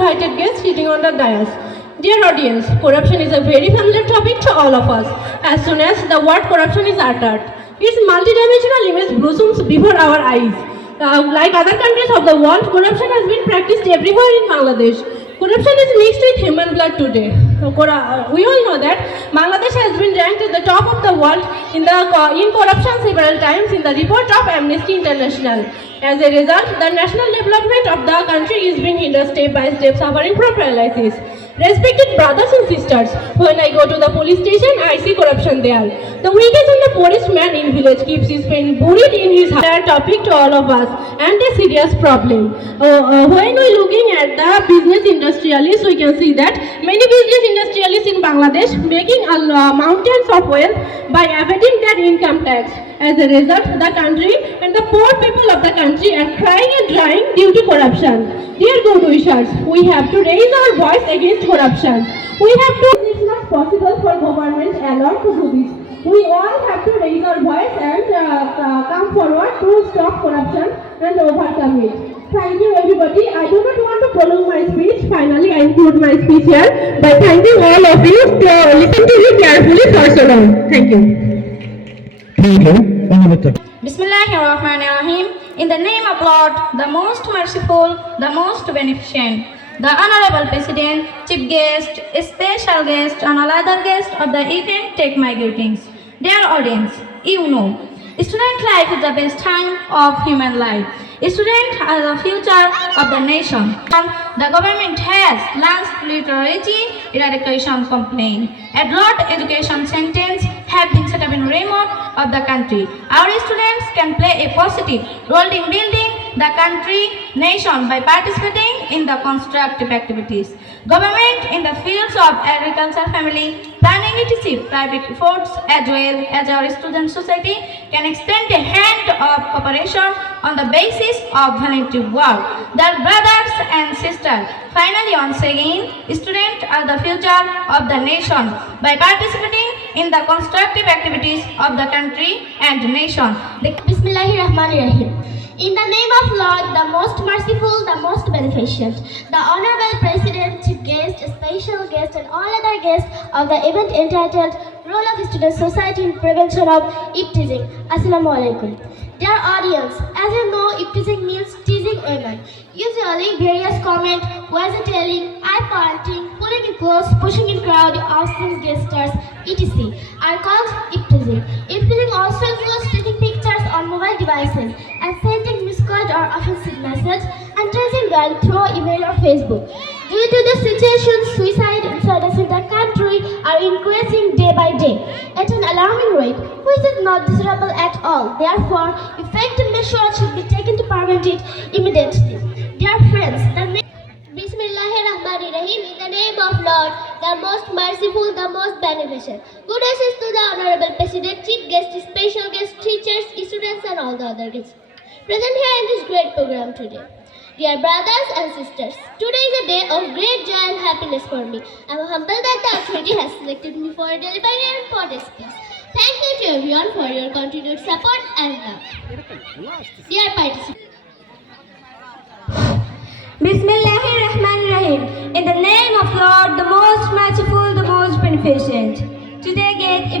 invited guests sitting on the dais. Dear audience, corruption is a very familiar topic to all of us. As soon as the word corruption is uttered, its multidimensional image blossoms before our eyes. Like other countries of the world, corruption has been practiced everywhere in Bangladesh. Corruption is mixed with human blood today. We all know that Bangladesh has been ranked at the top of the world in corruption several times in the report of Amnesty International. As a result, the national development of the country is being hindered step by step, suffering from paralysis. Respected brothers and sisters, when I go to the police station, I see corruption there. The weakest and the poorest man in village keeps his pen buried in his heart. A topic to all of us and a serious problem. When we looking at the business industrialists, we can see that many business industrialists in Bangladesh making mountains of wealth by evading their income tax. As a result, the country and the poor people of the country are crying and dying due to corruption. Dear good wishers, we have to raise our voice against corruption. We have to. It's not possible for government alone to do this. We all have to raise our voice and come forward to stop corruption and overcome it. Thank you everybody. I do not want to prolong my speech. Finally, I conclude my speech here by thanking all of you to listen to me carefully for so long. Thank you. Bismillahirrahmanirrahim. In the name of Lord, the most merciful, the most beneficent, the Honorable President, Chief Guest, Special Guest, and all other guests of the event, take my greetings. Dear audience, you know, student life is the best time of human life. Students are the future of the nation. The government has launched literacy eradication campaign. Adult education centers have been set up in remote of the country. Our students can play a positive role in building the country, nation by participating in the constructive activities. Government in the fields of agriculture, family planning, etc., private efforts as well as our student society can extend a hand of cooperation on the basis of voluntary work. Their brothers and sisters, finally once again, students are the future of the nation by participating in the constructive activities of the country and nation. Bismillahirrahmanirrahim. In the name of Lord, the most merciful, the most beneficent, the Honorable President, Chief Guest, Special Guest, and all other guests of the event entitled Role of Student Society in Prevention of Ip-Teasing. Assalamu alaikum. Dear audience, as you know, ip-teasing means teasing women. Usually, various comments, words telling, eye-pointing, pulling in close, pushing in crowd, asking gestures, etc. are called ip-teasing. Ip-teasing also includes taking pictures on mobile devices and sending miscalled or offensive messages and tracing them through email or Facebook. Due to the situation, suicide incidents in the country are increasing day by day at an alarming rate, which is not desirable at all. Therefore, effective measures should be taken to prevent it immediately. Dear friends, Bismillahirrahmanirrahim. In the name of Lord, the most merciful, the most beneficent. Good wishes to the Honorable President, Chief Guest, Special Guest, teachers, students, and all the other guests present here in this great program today. Dear brothers and sisters, today is a day of great joy and happiness for me. I am humbled that the authority has selected me for a deliberate and important speech. Thank you to everyone for your continued support and love. Dear participants, Bismillahirrahmanirrahim. In the name of Lord, the most merciful, the most beneficent. Today get